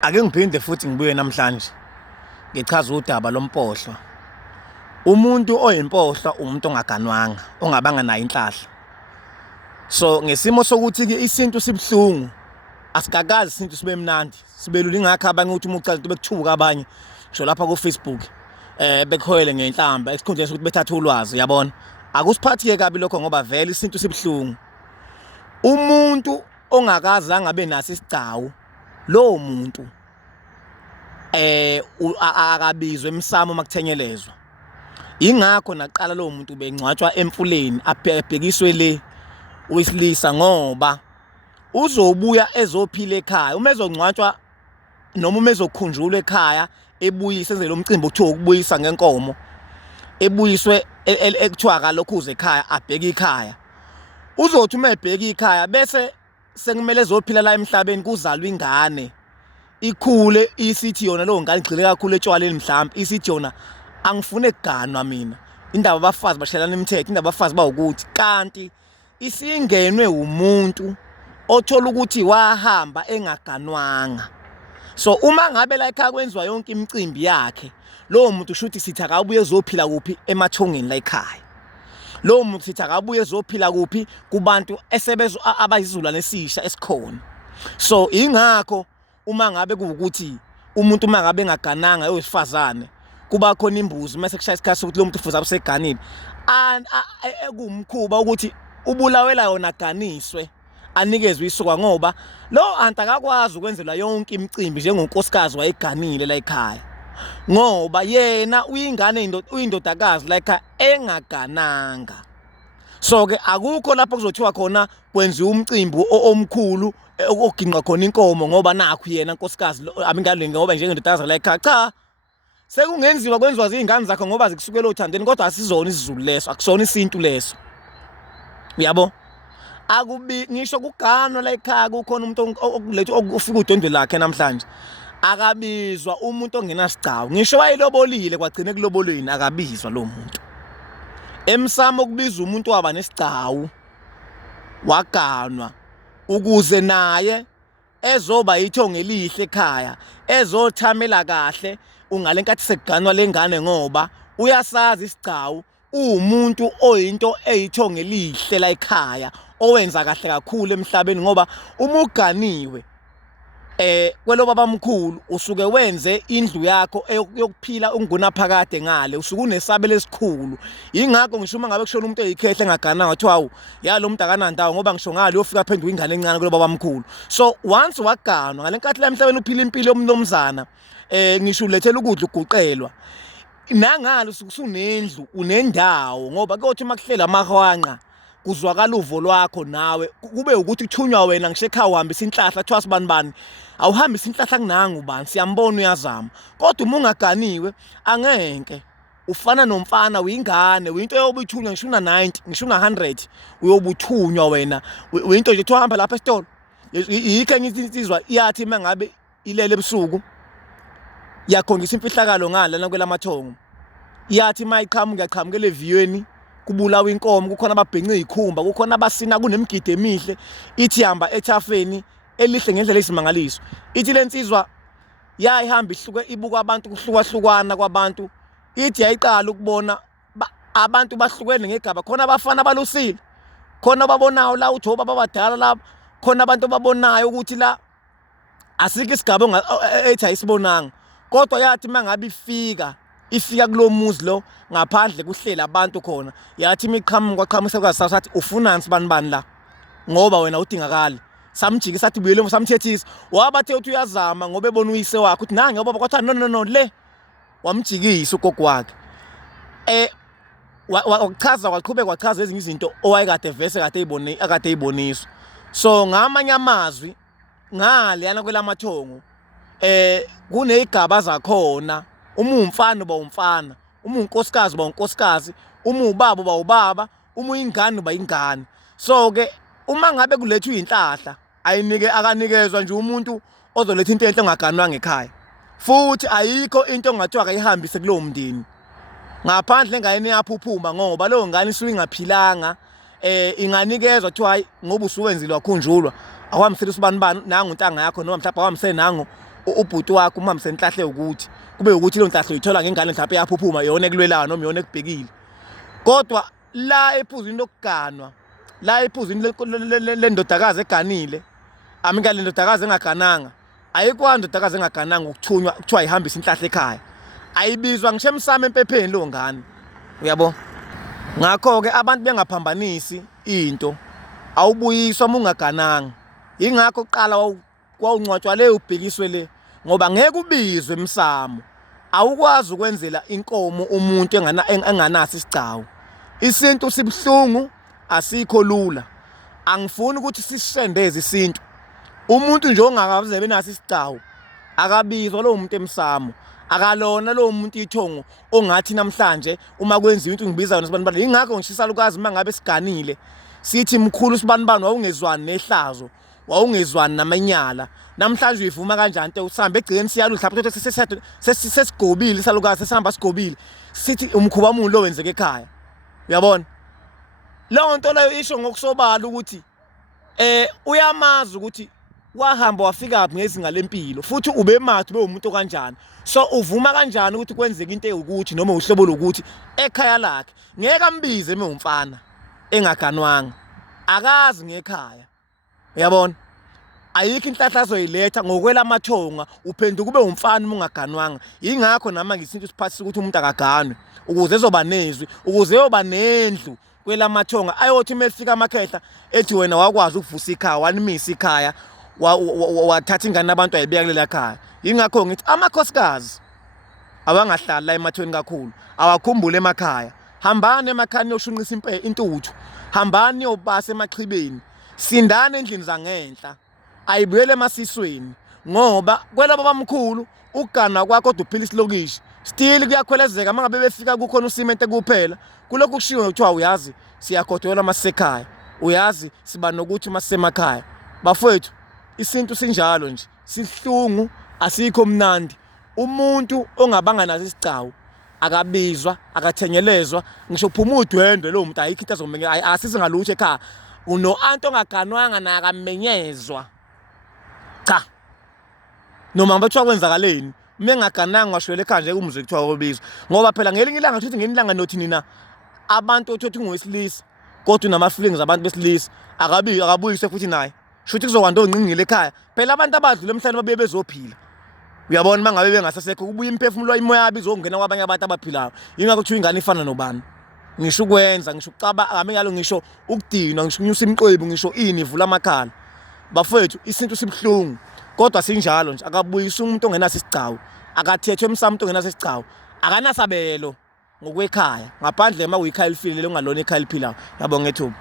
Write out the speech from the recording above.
Ake ngiphinde futhi ngibuye namhlanje ngichaza udaba lompohlo. Umuntu oyimpohlo umuntu ongaganwanga, ongabanga nayo inhlahla. So ngesimo sokuthi ke isintu sibhlungu, asikakazi isintu sibe mnandi. Sibelula ingakho abanye ukuthi uma ucala into bekuthuka abanye ngisho lapha ku Facebook bekhoyele ngenhlamba esikhundleni sokuthi bethathe ulwazi, yabona. Akusiphathiye kabi lokho ngoba vele isintu sibhlungu. Umuntu ongakaze angabe naso isigcawu, lo muntu akabizwe emsamo makuthenyelezwa. Ingakho naqala lo muntu bengcwatshwa emfuleni abhekiswe le wesilisa ngoba uzobuya ezophila ekhaya. Uma ezongcwatshwa noma uma ezokhunjulwa ekhaya ebuyise enze lo mcimbi okuthiwa ukubuyisa ngenkomo, ebuyiswe ekuthiwa kalokhuze ekhaya abheke ikhaya. Uzothi uma ebheka ikhaya bese sekumele ezophila la emhlabeni kuzalwa ingane. Ikhule isithi yona lo ngane igxile kakhulu etshwaleni mhlawumbe isithi yona angifune kuganwa mina. Indaba abafazi bashelana imithetho, indaba abafazi bawukuthi kanti isingenwe umuntu othola ukuthi wahamba engaganwanga. So uma ngabe la ekhaya kwenziwa yonke imicimbi yakhe, lo muntu shuthi sithi akabuye ezophila kuphi emathongeni la ekhaya. Lo muntu sithi akabuye ezophila kuphi kubantu esebezo abayizulwane esisha esikhona. So ingakho uma ngabe kuwukuthi umuntu uma ngabe engagananga owesifazane kuba khona imbuzi mase kushaya isikhathi sokuthi lo muntu futhi abuseganile ekumkhuba ukuthi ubulawela yona aganiswe anikezwe isokwa ngoba lo anti akakwazi ukwenzelwa yonke imicimbi njengonkosikazi wayeganile la ekhaya ngoba yena uyingane uyindodakazi la ekhaya engagananga. So ke akukho lapho kuzothiwa khona kwenziwa umcimbi omkhulu oginqa khona inkomo ngoba nakho yena nkosikazi abingane ngoba njengendodakazi la ekhaya. Cha, sekungenziwa kwenziwa izingane zakhe ngoba zikusukela othandeni kodwa asizona isizulu leso, akusona isintu leso. Uyabo? Akubi ngisho kuganwa la ekhaya kukhona umuntu okulethe okufika udondwe lakhe namhlanje. Akabizwa umuntu ongenasigcawu. Ngisho wayelobolile kwagcine kulobolweni akabizwa lo muntu. Emsamo kubiza umuntu waba nesigcawu waganwa ukuze naye ezoba ithonga elihle ekhaya, ezothamela kahle ungalenkathi sekuganwa lengane ngoba uyasazi isigcawu umuntu oyinto eyithonga elihle la ekhaya owenza kahle kakhulu emhlabeni ngoba uma uganiwe kwelo babamkhulu usuke wenze indlu yakho yokuphila ungunaphakade ngale, usuke unesabelo esikhulu. Ingakho ngisho uma ngabe kushona umuntu eyikhehle engagananga wathiwa hawu ya lo muntu akanandawo ngoba ngisho ngale uyofika phenduka ingane encane kwelo babamkhulu. So once waganwa ngalenkathi la emhlabeni uphila impilo yomnomzana ngisho ulethela ukudla uguqelwa nangalo usunendlu unendawo ngoba kothi makuhlela amahwanqa kuzwakala uvo lwakho nawe kube ukuthi uthunywa wena ngisho ekhaya uhambisa inhlahla thiwa sibanibani awuhambisa inhlahla kunanga ubani siyambona uyazama kodwa uma ungaganiwe angeke ufana nomfana uyingane uyinto yobuthunywa ngisho una 90 ngisho una 100 uyobuthunywa wena uyinto nje thwa hamba lapha esitolo yikho ngizizwa iyathi mangabe ilele ebusuku yakhongisa imfihlakalo ngala kwelamathongo iyathi mayiqhamuka yaqhamukela eviyweni kubulawa inkomo kukhona ababhenqa izikhumba kukhona abasina kunemigidi emihle ithi hamba ethafeni elihle ngendlela esimangaliso ithi lensizwa yayihamba ihluke ibuka abantu kuhlukahlukana kwabantu ithi yayiqala ukubona abantu bahlukene ngegaba khona abafana balusile khona babonayo la uthi obaba abadala la khona abantu babonayo ukuthi la asike isigaba ethi ayisibonanga kodwa yathi mangabe ifika kulomuzi lo ngaphandle kuhlela abantu khona yathi imiqhamuka qhamisa kwasathi ufunani sibanibani la ngoba wena udingakala samjika sathi buyele samthethisa wabathe uthi uyazama ngoba ebona uyise wakhe uthi nange ubaba kwathi no le wamjikisa ugogo wakhe wachaza waqhubeka wachaza ezinye izinto owayekade vese akade eziboniswa. So ngamanye amazwi ngale yana kwelamathongo kunezigaba zakhona. Uma umfana uba umfana, uma unkosikazi uba unkosikazi, uma ubaba uba ubaba, uma uyingane uba ingane. So ke uma ngabe kulethwa inhlahla akanikezwa nje umuntu ozoletha into enhle engaganwanga ekhaya. Futhi ayikho into ongathiwa akayihambise kulowo mndeni ngaphandle engane yaphuphuma ngoba leyo ngane isuke ingaphilanga inganikezwa kuthiwa hayi ngoba usuwenzile wakhunjulwa awuhambisele usibanibani nangu intanga yakho noma mhlawumbe awuhambisele nangu ubhuti wakho umhambise enhlahle ukuthi kube ukuthi lo nhlahla uyithola ngengane mhlawumbe yaphuphuma yona ekulwelayo noma yona ekubhekile. Kodwa la ephuzwini lokuganwa, la ephuzwini lendodakazi eganile, aminga le ndodakazi engagananga, ayikwazi indodakazi engagananga ukuthunywa kuthiwa ihambisa inhlahla ekhaya. Ayibizwa ngisho emsamo empepheni lo ngane. Uyabo? Ngakho ke abantu bengaphambanisi into awubuyiswa uma ungagananga. Ingakho uqala wawuncwatshwa le ubhekiswe le ngoba ngeke ubizwe emsamo. Awukwazi ukwenzela inkomo umuntu enganaso isigcawu. Isintu sibhlungu asikho lula. Angifuni ukuthi sishendeze isintu. Umuntu nje ongakaze benaso isigcawu akabizwa lo muntu emsamo. Akalona lo muntu ithongo ongathi namhlanje uma kwenziwa into ngibiza nesibanibani. Ingakho ngishisa lukazi mangabe siganile sithi mkhulu sibanibani wawungezwani nehlazo, wawungezwani namanyala. Namhlanje uyivuma kanjani into usambe egcikeni siyaludla lapho sesigobile salukazi sesihamba sigobile sithi umkhuba umuntu lo wenzeke ekhaya. Uyabona? Leyo nto leyo isho ngokusobala ukuthi uyamazi ukuthi wahamba wafika ngezinga lempilo futhi ubemathi umuntu kanjani. So uvuma kanjani ukuthi kwenzeke into ukuthi noma uhlobo lokuthi ekhaya lakhe ngeke ambize umfana engaganwanga akazi ngekhaya. Uyabona? Ayikho inhlahla azoyiletha ngokwela amathonga uphenduka ube umfana uma ungaganwanga. Ingakho nama ngisinto siphathisa ukuthi umuntu akaganwe ukuze ezoba nezwi, ukuze eyoba nendlu kwela amathonga ayothi mefika amakhehla ethi wena wakwazi ukuvusa ikhaya, wanimisa ikhaya, wathatha ingane abantu ayibeka kulela khaya. Ingakho ngithi amakhosikazi awangahlala la emathweni kakhulu, awakhumbule emakhaya. Hambani emakhaya yoshunqisa intuthu, hambani yobasa emachibeni, sindane endlini zangenhla, ayibuyele emasisweni ngoba kwela babamkhulu ukugana kwakho kodwa uphila isilokishi still kuyakhwelezeka mangabe befika kukhona usimente kuphela. Kulokhu kushiwo ngokuthiwa uyazi siyagodola masekhaya, uyazi siba nokuthi masemakhaya. Bafowethu isintu sinjalo nje, sihlungu asikho mnandi. Umuntu ongabanga nazo isigcawu akabizwa, akathengelezwa, ngisho phuma udwendwe lo muntu ayikho into azomengeza, asise ngalutho ekhaya. Uno anto ongaganwanga na akamenyezwa. Cha. Noma bathiwa kwenzakaleni, mengagananga washwele ekhaya nje kumuzwe kuthiwa obizwa. Ngoba phela ngelinye ilanga uthi ngelinye ilanga nothi nina abantu othothi ungowesilisa kodwa unama-feelings abantu besilisa akabuyise futhi naye. Shuthi kuzokwanda ongcingile ekhaya. Phela abantu abadlule emhlabeni babuye bezophila. Uyabona mangabe bengasasekho kubuya imphefumulo imoya yabo izongena kwabanye abantu abaphilayo. Ingakho kuthiwa ingane ifana nobani. Ngisho ukwenza, ngisho ukucaba amenyalo, ngisho ukudinwa, ngisho ukunyusa imiqwebu, ngisho ini ivula amakhala. Bafowethu isintu sibhlungu kodwa sinjalo nje, akabuyisa umuntu ongenaso isigcawu, akathethwe emsamo umuntu ongenaso isigcawu, akanasabelo ngokwekhaya ngaphandle uma uyikhaya elifile longalona ekhaya eliphilayo. Yabonga ethuba.